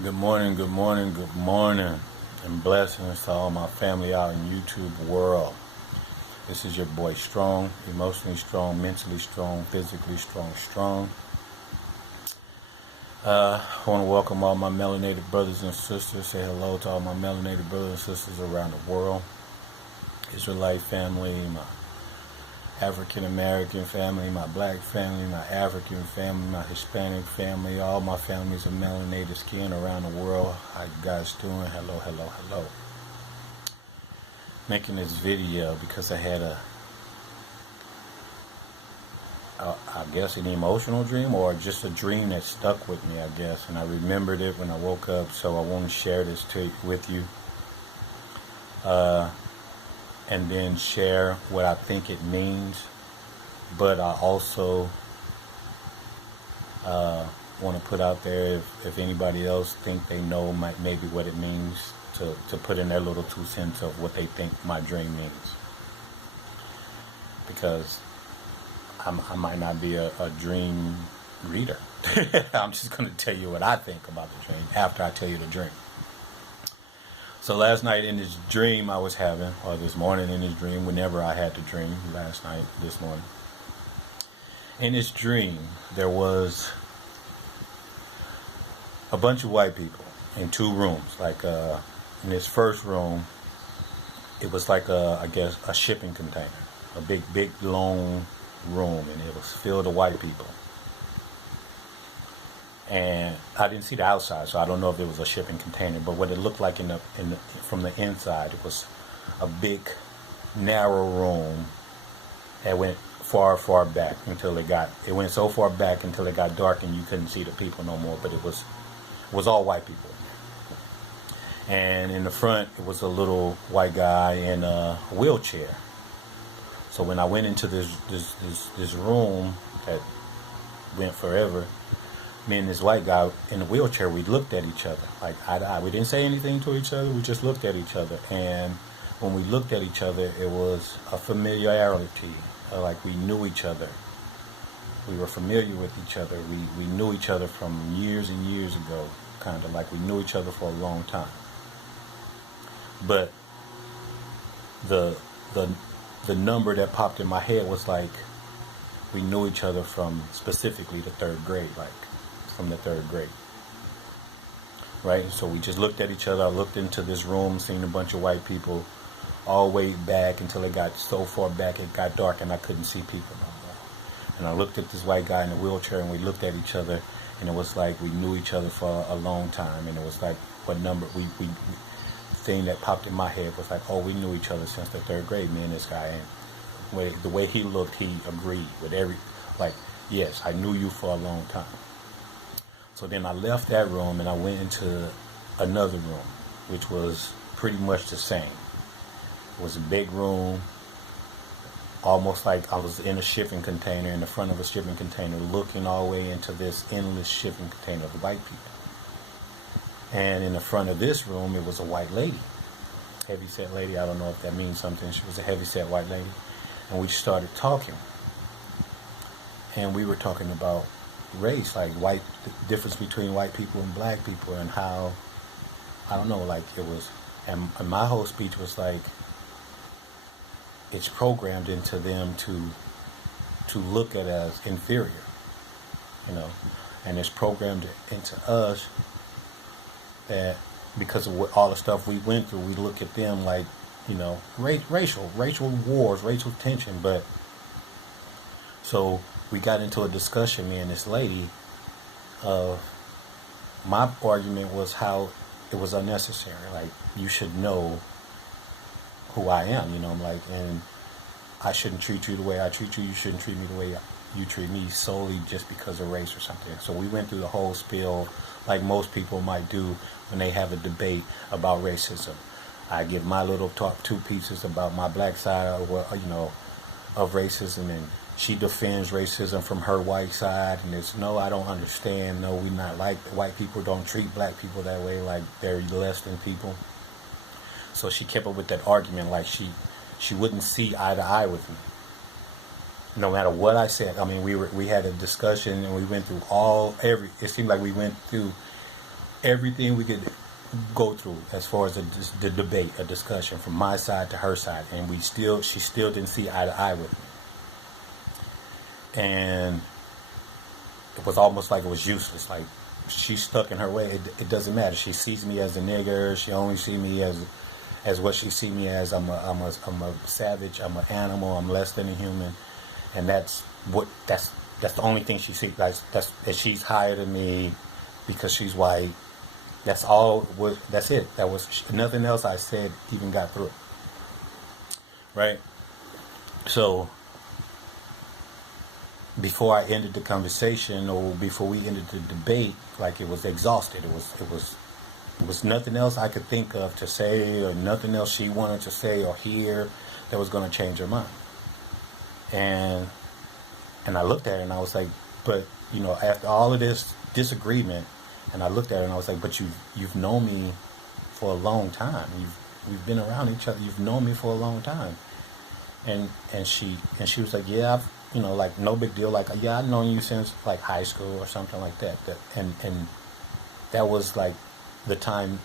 Good morning, good morning, good morning, and blessings to all my family out in YouTube world. This is your boy Strong, emotionally strong, mentally strong, physically strong. I want to welcome all my melanated brothers and sisters. Say hello to all my melanated brothers and sisters around the world. Israelite family, my African American family, my black family, my African family, my Hispanic family, all my families of melanated skin around the world. How you guys doing? Hello. Making this video because I had I guess an emotional dream or just a dream that stuck with me, I guess, and I remembered it when I woke up, so I want to share this with you, and then share what I think it means. But I also want to put out there, if anybody else think they know maybe what it means, to put in their little 2 cents of what they think my dream means, because I might not be a dream reader. I'm just going to tell you what I think about the dream after I tell you the dream. So last night in this dream I was having, or this morning in this dream, whenever I had the dream, last night, this morning, in this dream there was a bunch of white people in 2 rooms. Like in this first room, it was like I guess a shipping container, a big long room, and it was filled with white people. And I didn't see the outside, so I don't know if it was a shipping container, but what it looked like from the inside, it was a big narrow room that went far back until it went so far back until it got dark and you couldn't see the people no more, but it was all white people. And in the front, it was a little white guy in a wheelchair. So when I went into this room that went forever, me and this white guy in the wheelchair, we looked at each other like eye to eye. We didn't say anything to each other. We just looked at each other. And when we looked at each other, it was a familiarity. Like we knew each other. We were familiar with each other. We knew each other from years and years ago, kind of like we knew each other for a long time. But the number that popped in my head was like we knew each other from specifically the 3rd grade, like from the 3rd grade. Right? So we just looked at each other. I looked into this room, seen a bunch of white people all the way back until it got so far back it got dark and I couldn't see people no more. And I looked at this white guy in the wheelchair and we looked at each other, and it was like we knew each other for a long time. And it was like what number the thing that popped in my head was like, oh, we knew each other since the 3rd grade, me and this guy. And the way he looked, he agreed with yes, I knew you for a long time. So then I left that room and I went into another room, which was pretty much the same. It was a big room, almost like I was in a shipping container, in the front of a shipping container, looking all the way into this endless shipping container of white people. And in the front of this room, it was a white lady, heavy-set lady. I don't know if that means something. She was a heavy-set white lady. And we started talking. And we were talking about race, like the difference between white people and black people, and how, I don't know, like it was, and my whole speech was like, it's programmed into them to look at as inferior, and it's programmed into us that because of all the stuff we went through, we look at them like, racial wars, racial tension. But so we got into a discussion, me and this lady, of my argument was how it was unnecessary. Like, you should know who I am, I'm like, and I shouldn't treat you the way I treat you. You shouldn't treat me the way you treat me solely just because of race or something. So we went through the whole spiel like most people might do when they have a debate about racism. I give my little top 2 pieces about my black side of racism, and she defends racism from her white side, and it's, no, I don't understand. No, we not like white people don't treat black people that way, like they're less than people. So she kept up with that argument like she wouldn't see eye to eye with me, no matter what I said. I mean, we had a discussion and we went through it seemed like we went through everything we could go through as far as the debate, a discussion from my side to her side, and she still didn't see eye to eye with me, and it was almost like it was useless. Like she's stuck in her way. It doesn't matter. She sees me as a nigger. She only sees me as what she see me as. I'm a savage. I'm an animal. I'm less than a human, and that's the only thing she sees. Like that she's higher than me because she's white. That's all. That's it. That was nothing else I said even got through. Right. So before I ended the conversation, or before we ended the debate, like it was exhausted. It was nothing else I could think of to say, or nothing else she wanted to say or hear that was going to change her mind. And I looked at her and I was like, but after all of this disagreement, and I looked at her and I was like, but you've known me for a long time. We've been around each other. You've known me for a long time. And she was like, yeah, like no big deal. Like, yeah, I've known you since like high school or something like that. And that was like the time,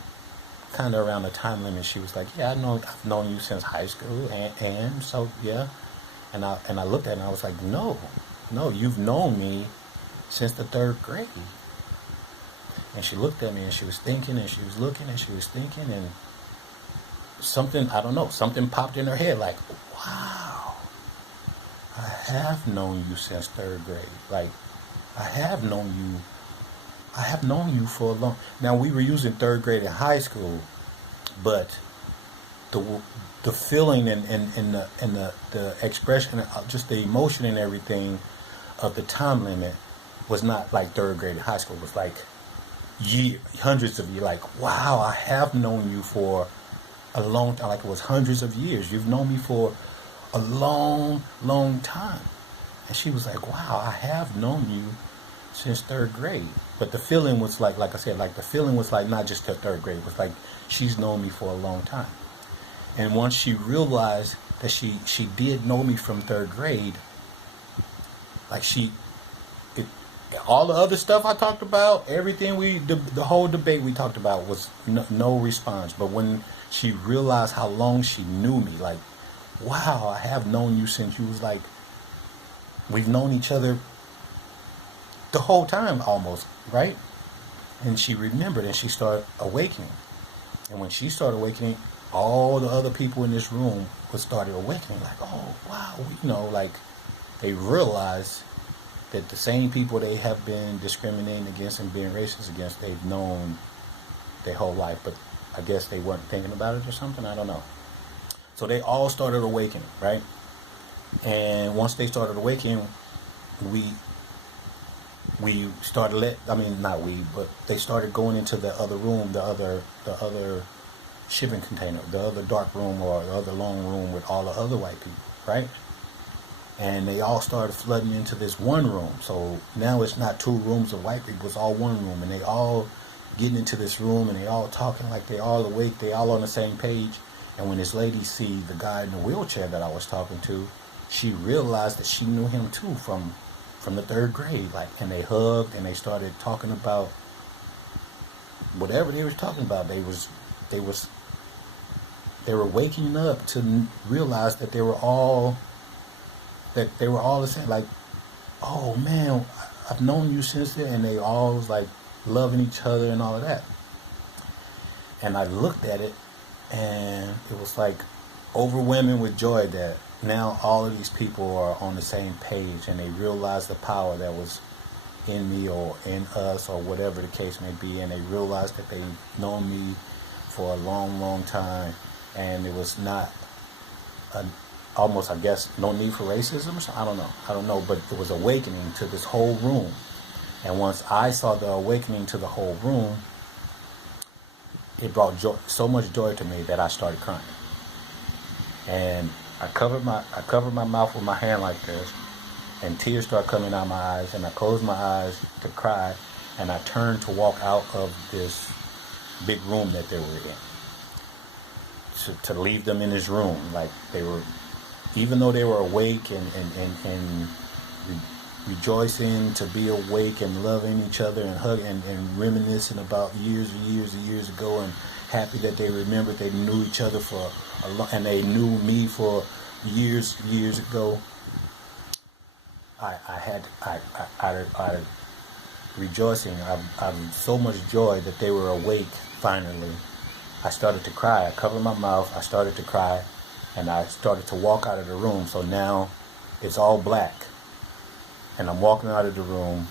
kind of around the time limit. She was like, yeah, I've known you since high school, and so yeah. And I looked at her and I was like, no, you've known me since the 3rd grade. And she looked at me and she was thinking and she was looking and she was thinking, and something, I don't know, something popped in her head like, wow, I have known you since 3rd grade. Like, I have known you for a long. Now, we were using 3rd grade in high school, but the feeling and the expression, just the emotion and everything of the time limit was not like 3rd grade in high school. It was like hundreds of years. Like, wow, I have known you for a long time. Like, it was hundreds of years. You've known me for a long, long time. And she was like, wow, I have known you since 3rd grade. But the feeling was like I said, like the feeling was like not just till 3rd grade. It was like she's known me for a long time. And once she realized that she did know me from 3rd grade, like all the other stuff I talked about, everything the whole debate we talked about was no response. But when she realized how long she knew me, like, wow, I have known you since you was like, we've known each other the whole time almost, right? And she remembered and she started awakening. And when she started awakening, all the other people in this room started awakening, like, oh, wow, like they realized that the same people they have been discriminating against and being racist against, they've known their whole life, but I guess they weren't thinking about it or something, I don't know. So they all started awakening, right? And once they started awakening, we started but they started going into the other room, the other shipping container, the other dark room or the other long room with all the other white people, right? And they all started flooding into this one room. So now it's not 2 rooms of white people, it's all one room. And they all getting into this room and they all talking like they all awake, they all on the same page. And when this lady see the guy in the wheelchair that I was talking to, she realized that she knew him too from the 3rd grade. Like, and they hugged and they started talking about whatever they were talking about. They were waking up to realize that they were all the same. Like, oh man, I've known you since then. And they all was like loving each other and all of that. And I looked at it and it was like overwhelming with joy that now all of these people are on the same page and they realize the power that was in me or in us or whatever the case may be. And they realized that they've known me for a long, long time. And it was not almost, I guess, no need for racism or something. I don't know, but it was awakening to this whole room. And once I saw the awakening to the whole room, it brought joy, so much joy to me that I started crying. And I covered my mouth with my hand like this, and tears started coming out my eyes, and I closed my eyes to cry, and I turned to walk out of this big room that they were in. To leave them in this room, like they were, even though they were awake and rejoicing to be awake and loving each other and hugging and reminiscing about years and years and years ago, and happy that they remembered they knew each other for a long, and they knew me for years ago. I rejoicing. I'm so much joy that they were awake finally. I started to cry. I covered my mouth. I started to cry, and I started to walk out of the room. So now it's all black, and I'm walking out of the room,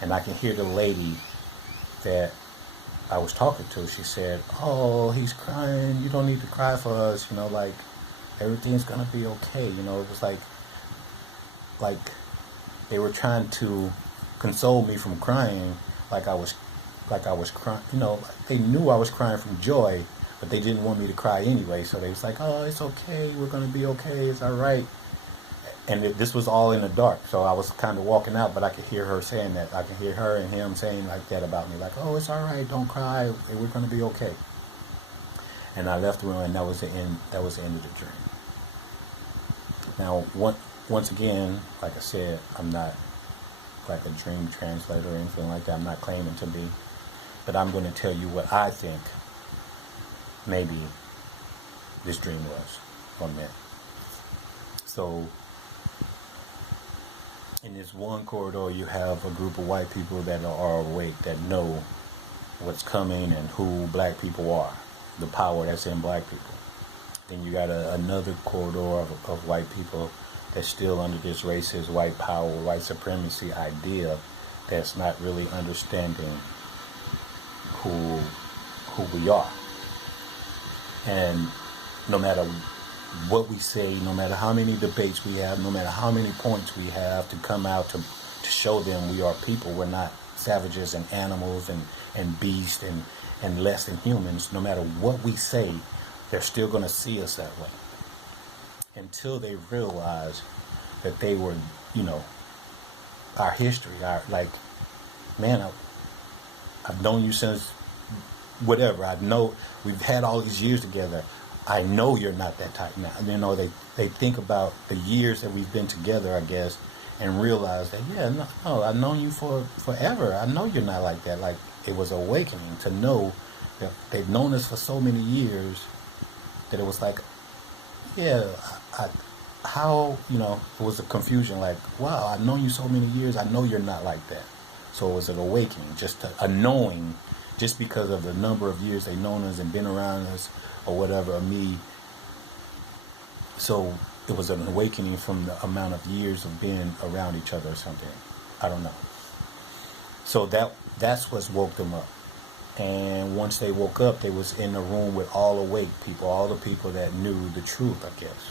and I can hear the lady that I was talking to. She said, "Oh, he's crying. You don't need to cry for us. You know, like everything's gonna be okay." You know, it was like they were trying to console me from crying, like I was crying. You know, they knew I was crying from joy, but they didn't want me to cry anyway. So they was like, "Oh, it's okay. We're gonna be okay. It's all right." And this was all in the dark, so I was kind of walking out, but I could hear her saying that. I could hear her and him saying like that about me, like, "Oh, it's all right. Don't cry. We're gonna be okay." And I left the room, and that was the end. That was the end of the dream. Now, once again, like I said, I'm not like a dream translator or anything like that. I'm not claiming to be, but I'm going to tell you what I think maybe this dream was or meant. So in this one corridor, you have a group of white people that are awake, that know what's coming and who black people are, the power that's in black people. Then you got another corridor of white people that's still under this racist white power, white supremacy idea, that's not really understanding who we are. And no matter what we say, no matter how many debates we have, no matter how many points we have to come out to show them we are people, we're not savages and animals and beasts and less than humans, no matter what we say, they're still going to see us that way. Until they realize that they were, you know, our history, man, I've known you since whatever. I know we've had all these years together. I know you're not that type now. You know, they think about the years that we've been together, I guess, and realize that, yeah, no, I've known you for forever. I know you're not like that. Like, it was awakening to know that they've known us for so many years that it was like, yeah, how, you know, it was a confusion, like, wow, I've known you so many years, I know you're not like that. So it was an awakening, just a knowing, just because of the number of years they've known us and been around us or whatever, me. So it was an awakening from the amount of years of being around each other or something. I don't know. So that's what woke them up. And once they woke up, they was in the room with all awake people, all the people that knew the truth, I guess.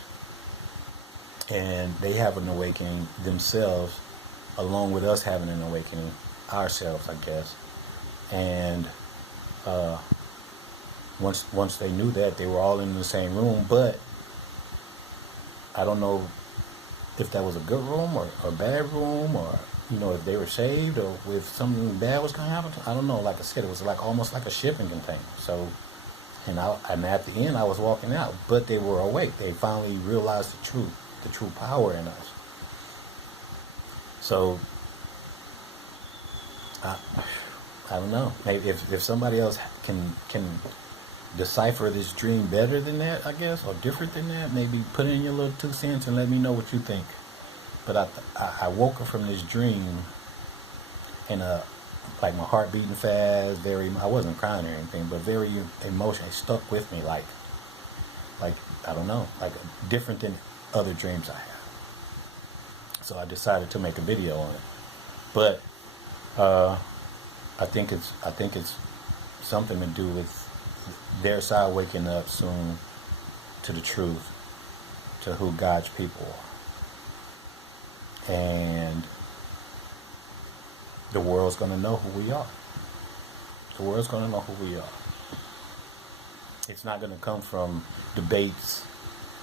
And they have an awakening themselves, along with us having an awakening ourselves, I guess. And once they knew that, they were all in the same room. But I don't know if that was a good room or a bad room, or, you know, if they were saved or if something bad was going to happen. I don't know. Like I said, it was like almost like a shipping container. So, and at the end, I was walking out, but they were awake. They finally realized the true power in us. So, I don't know. Maybe if somebody else can decipher this dream better than that, I guess, or different than that, maybe put in your little 2 cents and let me know what you think. But I woke up from this dream in like my heart beating fast, I wasn't crying or anything, but very emotional. It stuck with me, like I don't know, like different than other dreams I had. So I decided to make a video on it. But I think it's something to do with their side waking up soon to the truth, to who God's people are. And the world's going to know who we are. The world's going to know who we are. It's not going to come from debates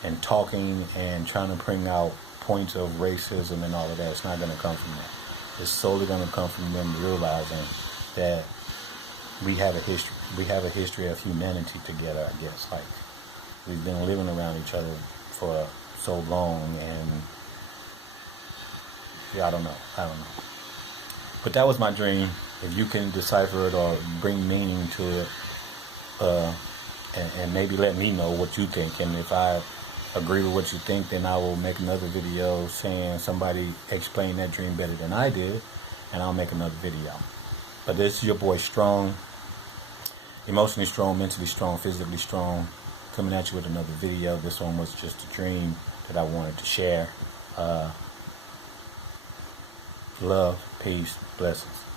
and talking and trying to bring out points of racism and all of that. It's not going to come from that. It's solely going to come from them realizing that we have a history. We have a history of humanity together, I guess. Like, we've been living around each other for so long, and Yeah, I don't know. But that was my dream. If you can decipher it or bring meaning to it, uh, and maybe let me know what you think. And if I agree with what you think, then I will make another video saying somebody explained that dream better than I did, and I'll make another video. But this is your boy Strong, emotionally strong, mentally strong, physically strong, coming at you with another video. This one was just a dream that I wanted to share. Love, peace, blessings.